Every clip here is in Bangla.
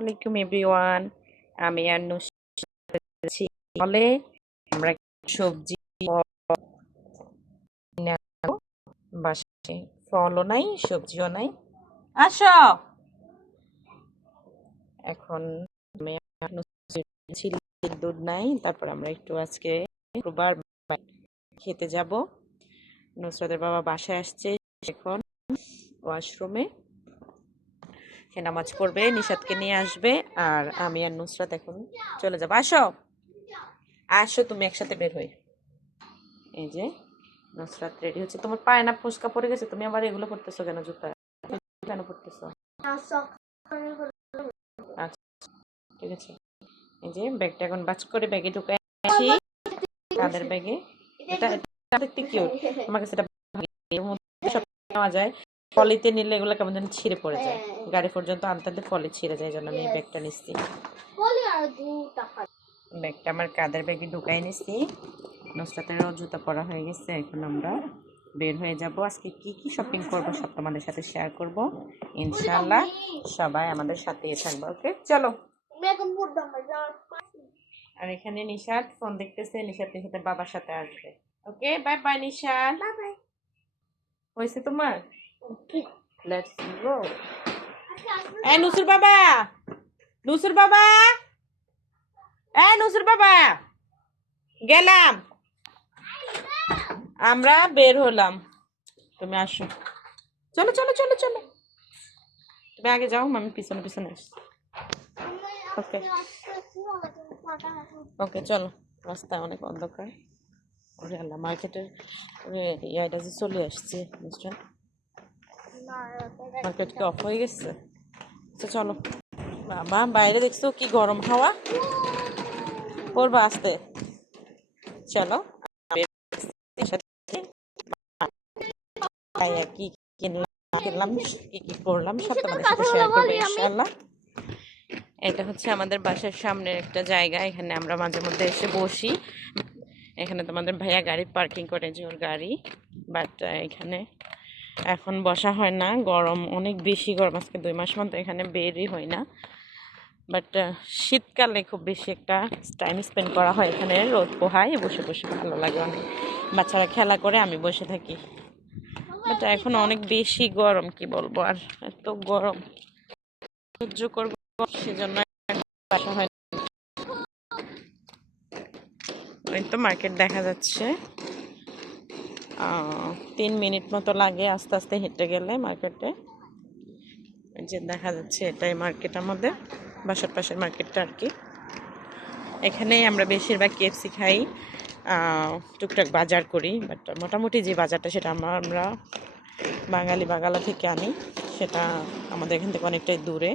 আলাইকুম এভরিওয়ান। আমি আর নুসি বলে আমরা সবজি ফল ফলও নাই, সবজিও নাই। আসো! এখন আমি দুধ নাই, তারপর আমরা একটু আজকে শুক্রবার খেতে যাব। নুসরাতের বাবা বাসায় আসছে এখন ওয়াশরুমে। নামাজ পড়বে নিশাদকে নিয়ে আসবে, আর আমি আর নুসরাত এখন চলে যাব। আসো! আসো, তুমি একসাথে বের হই এই যে, নুসরাত রেডি হচ্ছে। তোমার পায়ে না ফুসকা পড়ে গেছে? তুমি আবার এগুলো পড়তেছো কেন জুতা? কেন পড়তেছো? আচ্ছা ঠিক আছে। এই যে, ব্যাগটা এখন বাজ করে ব্যাগে ঢুকে আসি। তাদের ব্যাগে। এটা দেখতে কিউট আমার কাছে এটা নেওয়া যায়। পলিতে নিলে এগুলো কেমন যেন ছিঁড়ে পড়ে যায়। গাড়ি পর্যন্ত আনতে আনতে পলি ছিঁড়ে যায় জন্য আমি ব্যাগটা নিচ্ছি। ব্যাগটা আমার কাদের ব্যাগে ঢুকাই নিচ্ছি। নুসরাতেরও জুতা পরা হয়ে গেছে এখন আমরা বের হয়ে যাব। আজকে কি কি শপিং করব সব তোমাদের সাথে শেয়ার করব। ইনশাআল্লাহ সবাই আমাদের সাথেই থাকবে ওকে চলো। আর এখানে নিশাদ ফোন দেখতেছে নিশাদ নিশাদের বাবার সাথে আসবে। ওকে বাই বাই নিশাদ হয়েছে তোমার? লেটস গো এ নুসুর বাবা নুসুর বাবা এ নুসুর বাবা গেলাম। আমরা বের হলাম। তুমি আসো। চলো চলো চলো চলো। তুমি আগে যাও, আমি পিছনে পিছনে আসছি। ওকে ওকে চলো। রাস্তায় অনেক অন্ধকার। ওরে আল্লাহ মার্কেটের ইয়াটা যে চলে আসছে বুঝছেন মার্কেট কি অফ হয়ে গেছে। আচ্ছা চলো বাবা বাইরে দেখছ কি গরম হাওয়া? পড়বা আসতে। চলো কি কিনলাম কিনলাম কি কি করলাম সব তোমাদের সাথে শেয়ার করব ইনশাআল্লাহ। এটা হচ্ছে আমাদের বাসার সামনের একটা জায়গা এখানে আমরা মাঝে মধ্যে এসে বসি। এখানে তোমাদের ভাইয়া গাড়ি পার্কিং করে যে ওর গাড়ি বাট এখানে এখন বসা হয় না, গরম অনেক বেশি গরম, আজকে দুই মাস মতো এখানে বেরই হয় না। বাট শীতকালে খুব বেশি একটা টাইম স্পেন্ড করা হয় এখানে, রোদ পোহায়, বসে বসে ভালো লাগে অনেক। বাচ্চারা খেলা করে, আমি বসে থাকি। বাট এখন অনেক বেশি গরম, কি বলব, আর এত গরম। সহ্য করব সেজন্য বাসা হয়। ওই তো মার্কেট দেখা যাচ্ছে। তিন মিনিট মতো লাগে আস্তে আস্তে হেঁটে গেলে মার্কেটে। যে দেখা যাচ্ছে এটাই মার্কেট আমাদের, বাসার পাশের মার্কেটটা আর কি। এখানেই আমরা বেশিরভাগ কেএফসি খাই টুকটাক বাজার করি বাট মোটামুটি যে বাজারটা সেটা আমরা আমরা বাঙালি বাঙালা থেকে আনি, সেটা আমাদের এখান থেকে অনেকটাই দূরে।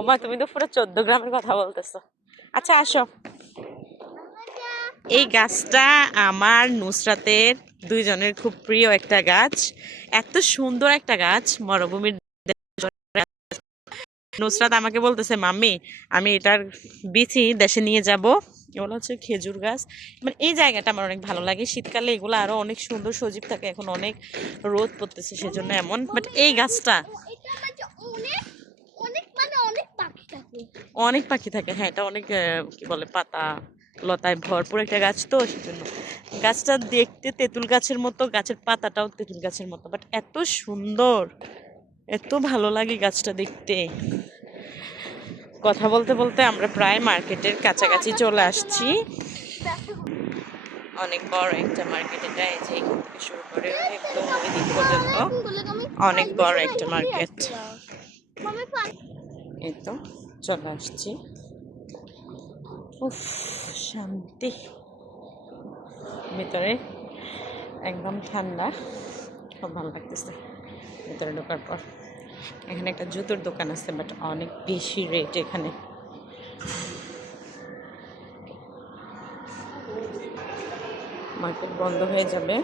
ওমা তুমি তো পুরো চোদ্দ গ্রামের কথা বলতেছো। আচ্ছা আসো। এই গাছটা আমার নুসরাতের দুইজনের খুব প্রিয় একটা গাছ। এত সুন্দর একটা গাছ মরুভূমির নুসরাত আমাকে বলতেছে মাম্মি আমি এটার বিচি দেশে নিয়ে যাব। এগুলো হচ্ছে খেজুর গাছ। মানে এই জায়গাটা আমার অনেক ভালো লাগে। শীতকালে এগুলো আরও অনেক সুন্দর সজীব থাকে, এখন অনেক রোদ পড়তেছে সেজন্য এমন। বাট এই গাছটা অনেক পাখি থাকে। হ্যাঁ এটা অনেক কি বলে, পাতা লতায় ভরপুর একটা গাছ তো, সেজন্য। গাছটা দেখতে তেঁতুল গাছের মতো, গাছের পাতাটাও তেঁতুল গাছের মতো। বাট এত সুন্দর, এত ভালো লাগে গাছটা দেখতে। কথা বলতে বলতে আমরা প্রায় মার্কেটের কাছাকাছি চলে আসছি। অনেক বড় একটা মার্কেট এটা এই যে এখান থেকে শুরু করে একদম এদিক পর্যন্ত অনেক বড় একটা মার্কেট। এই তো, চলে আসছি। উফ, শান্তি। ভিতরে একদম ঠান্ডা। খুব ভালো লাগতেছে। ভিতরে ঢোকার পর। এখানে একটা জুতোর দোকান আছে বাট অনেক বেশি রেট এখানে। মার্কেট বন্ধ হয়ে যাবে।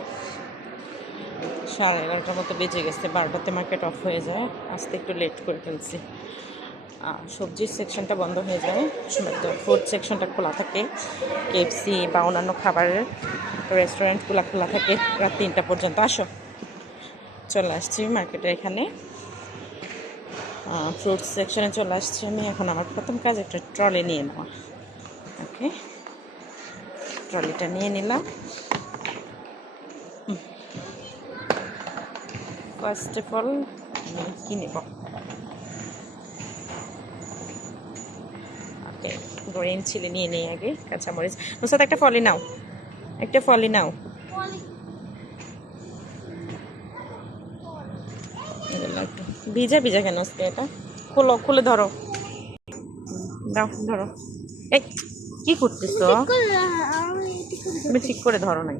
সাড়ে এগারোটার মতো বেজে গেছে, বারোটাতে মার্কেট অফ হয়ে যায়। আসতে একটু লেট করে ফেলছি। সবজির সেকশনটা বন্ধ হয়ে যায়। ফুড সেকশনটা খোলা থাকে। কেএফসি বা অন্যান্য খাবারের রেস্টুরেন্টগুলো খোলা থাকে। রাত তিনটা পর্যন্ত। আসো। চলে আসছি মার্কেটের এখানে। ফ্রুটস সেকশনে চলে আসছি আমি। এখন আমার প্রথম কাজ একটা ট্রলি নিয়ে নেওয়া। ওকে ট্রলিটা নিয়ে নিলাম। ফার্স্ট অফ অল আমি কী নেব? ওকে গ্রিন চিলি নিয়ে নেই আগে, কাঁচামরিচ। নুসাদ একটা ফলি নাও। একটা ফলি নাও এগুলো একটু ভিজা ভিজা কেন আজকে এটা? খোলো খুলে ধরো। দাও ধরো। এই কি করতেছ? তুমি ঠিক করে ধরো নাই।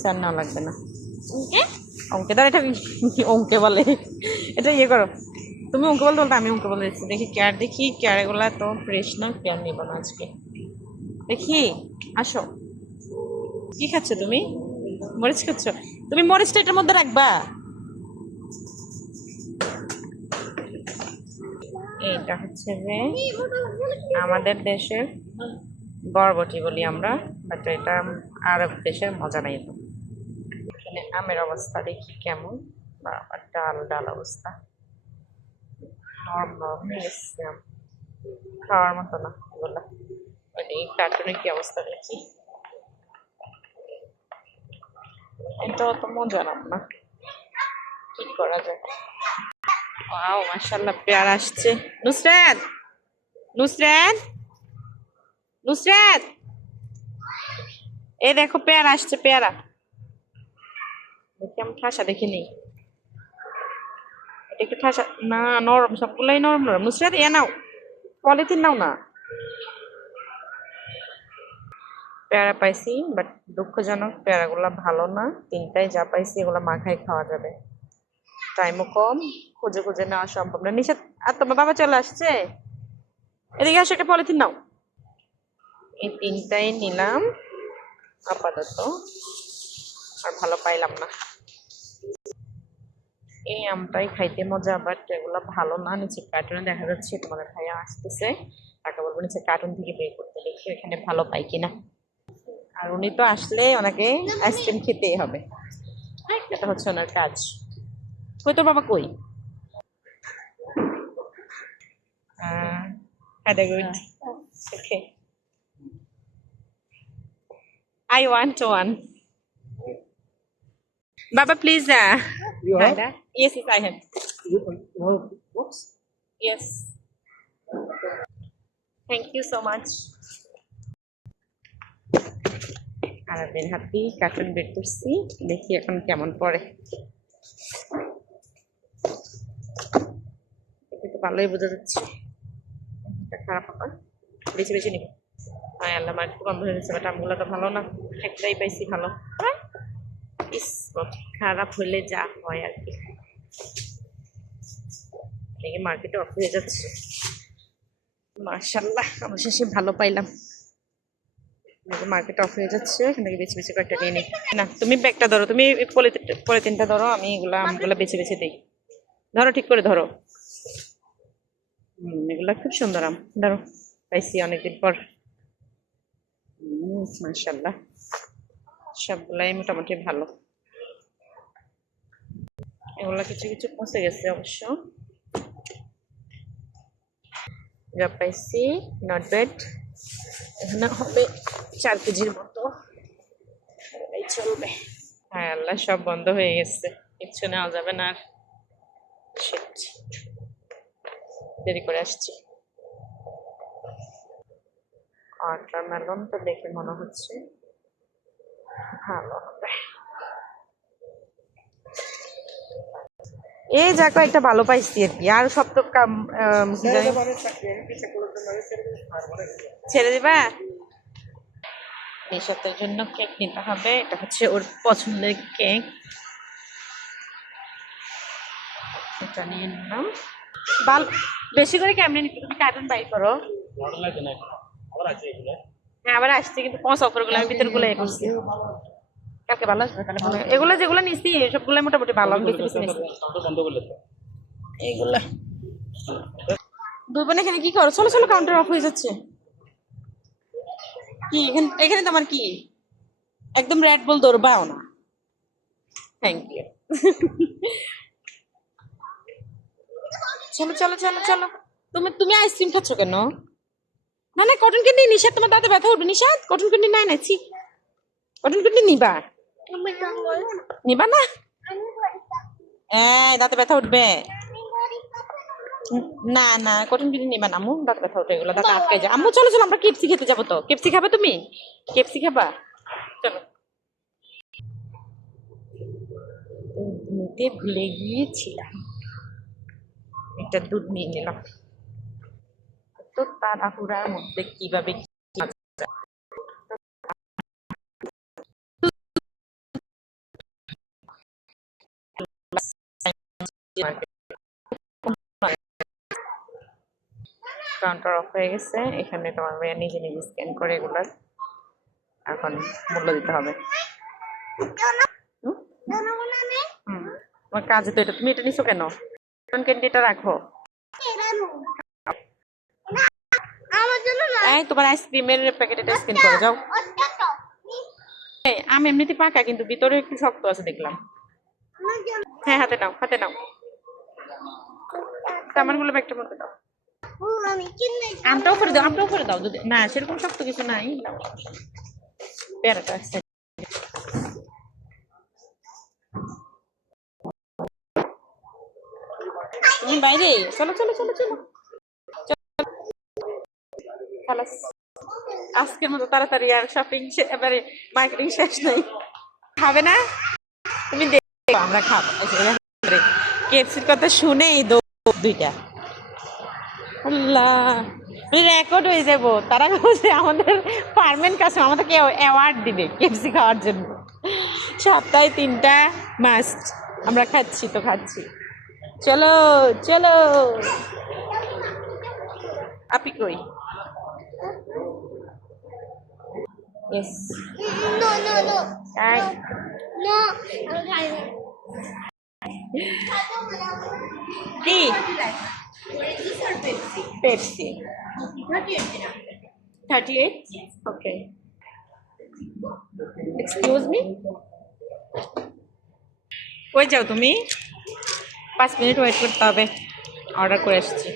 স্যার না লাগবে না। অঙ্কে? ধর এটা অঙ্কে বলে। এটা ইয়ে করো। তুমি অঙ্কে বলতে বলতে আমি অঙ্কে বলে দিচ্ছি। দেখি কেয়ার দেখি কেয়ার এগুলা তো ফ্রেশ না কেয়ার নেব না আজকে। দেখি আসো। কি খাচ্ছ তুমি? মরিচ খাচ্ছ? তুমি মরিচটা এটার মধ্যে রাখবা। এইটা হচ্ছে যে আমাদের দেশের বরবটি বলি আমরা বাট এটা আরব দেশের মজা নাই তো। এখানে আমের অবস্থা দেখি কেমন ডাল ডাল অবস্থা। খাওয়ার মতো না এগুলা এই কার্টুনের কি অবস্থা দেখি? এটা অত মজা না কি করা যায়? ওয়াও, মাশাআল্লাহ, পেয়ার আসছে। নুসরাত নুসরাত নুসরাত। এই দেখো, পেয়ারা আসছে, পেয়ারা। দেখি, আমি ঠাসা দেখে নেই। এটা একটু ঠাসা, না, নরম, সবগুলাই নরম নরম। নুসরাত, এ নাও। পলিথিন নাও না। পেয়ারা পাইছি, বাট দুঃখজনক, পেয়ারাগুলো ভালো না। তিনটাই যা পাইছি, এগুলো মাখাই খাওয়া যাবে। টাইমও কম, খুঁজে খুঁজে নেওয়া সম্ভব না। নিশাত আর তোমার বাবা চলে আসছে? এদিকে আসো, একটা পলিথিন নাও। এই তিনটাই নিলাম, আপাতত। আর ভালো পাইলাম না। এই আমটাই খাইতে মজা বাট এগুলো ভালো না। নিচে কার্টুনে দেখা যাচ্ছে, তোমাদের ভাইয়া আসতেছে। টাকা বলব নিচে কার্টুন থেকে বের করতে দেখি, এখানে ভালো পাই কিনা। আর উনি তো আসলে ওনাকে আইসক্রিম খেতেই হবে। এটা হচ্ছে ওনার কাজ। কই তোর বাবা কই আহ, had a good okay I want one Baba please uh, You have? Dada. yes yes I have You, you have books? yes thank you so much আরাবিন হাতি কার্টুন বের করছি দেখি এখন কেমন পড়ে এটা তো ভালোই বোঝা যাচ্ছে। খারাপ হবে বেছে বেছে নিব। হ্যাঁ আল্লাহ মার একটু বন্ধ হয়ে গেছে বাট আমগুলো তো ভালো না। একটাই পাইছি ভালো। ইস খারাপ হলে যা হয় আর কি। দেখি মার্কেটে অফ হয়ে যাচ্ছে। মার্শাল্লাহ অবশেষে ভালো পাইলাম। মার্কেট অফ হয়ে যাচ্ছে। এখান থেকে বেছে বেছে কয়েকটা নিয়ে নিই। না, তুমি ব্যাগটা ধরো। তুমি পলিথিনটা ধরো। আমি এগুলা, আমগুলো বেছে বেছে দিই। ধরো, ঠিক করে ধরো। এগুলা খুব সুন্দর আম। ধরো পাইছি অনেকদিন পর। হুম মার্শাল্লাহ সবগুলাই মোটামুটি ভালো। এগুলা কিছু কিছু পচে গেছে অবশ্য। যা পাইছি নট ব্যাড এখানে হবে চার কেজির মতো। এই চলবে। হ্যাঁ আল্লাহ, সব বন্ধ হয়ে গেছে। কিচ্ছু নেওয়া যাবে না আর। Shit. দেরি করে আসছি। ওয়াটারমেলন তো দেখে মনে হচ্ছে ভালো হবে। এই যা কয়েকটা ভালো পাইছি আর কি। আর সব তো ছেড়ে দিবা? নিশাতের জন্য কেক নিতে হবে। এটা হচ্ছে ওর পছন্দের কেক এটা নিয়ে নিলাম। বাল বেশি করে কেমনে নিতে তুমি কার্টুন বাই করো। হ্যাঁ আবার আসছে কিন্তু পঞ্চ অফারগুলো আমি ভিতরগুলো করছি। কালকে ভালো আসবে তাহলে ভালো এগুলো যেগুলো নিছি সবগুলো মোটামুটি ভালো আমি বেশি বেশি নিছি। এইগুলা দুই বোন এখানে কি করো? চলো চলো কাউন্টার অফ হয়ে যাচ্ছে। কি এখানে এখানে তোমার কি? একদম রেড বল দৌড়বাও না। থ্যাংক ইউ চলো চলো চলো চলো তুমি তুমি আইসক্রিম খাচ্ছ কেন না না কটন ক্যান্ডি নিশাদ তোমার দাঁতে ব্যথা উঠবে নিশাদ কটন ক্যান্ডি নাই না ছি কটন ক্যান্ডি নিবা নিবা না আমি এই দাঁতে ব্যথা উঠবে আমি না না কঠিন কিছু নিবা না আম্মু দাঁত ব্যথা ওঠে এগুলো দাঁত আটকে যায় আম্মু চলো চলো আমরা কেপসি খেতে যাব তো কেপসি খাবে তুমি কেপসি খাবা চলো নিতে ভুলে গিয়েছিলাম একটা দুধ নিয়ে নিলাম তো তাড়াহুড়ার মধ্যে কীভাবে কাউন্টার অফ হয়ে গেছে। এখানে তোমার ভাইয়া নিজে নিজে স্ক্যান করে এগুলার এখন মূল্য দিতে হবে। হুম? হুম? তোমার কাজে তো এটা তুমি এটা নিছো কেন? কোন ক্যান্ডিটা রাখো। তোমার আইসক্রিমের প্যাকেটটা স্ক্যান করে যাও। আম এমনিতে পাকা কিন্তু ভিতরে একটু শক্ত আছে দেখলাম। হ্যাঁ হাতে নাও হাতে নাও। সামানগুলো ব্যাগটা মধ্যে দাও ও, আমি কিনে আমটাও করে দাও আমটাও করে দাও যদি না সেরকম শক্ত কিছু নাই। দাও। পেয়ারাটা আছে বাইরে? চলো চলো চলো চলো। খালাস আজকের মতো তাড়াতাড়ি আর শপিং এবারে মার্কেটিং শেষ নাই। খাবে না? তুমি দেখো আমরা খাব। কেএফসির কথা শুনেই দো দুইটা। আল্লাহ রেকর্ড হয়ে যাব। তারা বলছে, আমাদের পারমেন্ট কাছে আমাদেরকে অ্যাওয়ার্ড দিবে কেএফসি খাওয়ার জন্য। সপ্তাহে তিনটা মাস্ট আমরা খাচ্ছি, তো খাচ্ছি। চলো চলো। আপনি কই? কি Pepsi thirty eight okay excuse me কই যাও তুমি? পাঁচ মিনিট ওয়েট করতে হবে। অর্ডার করে এসেছি।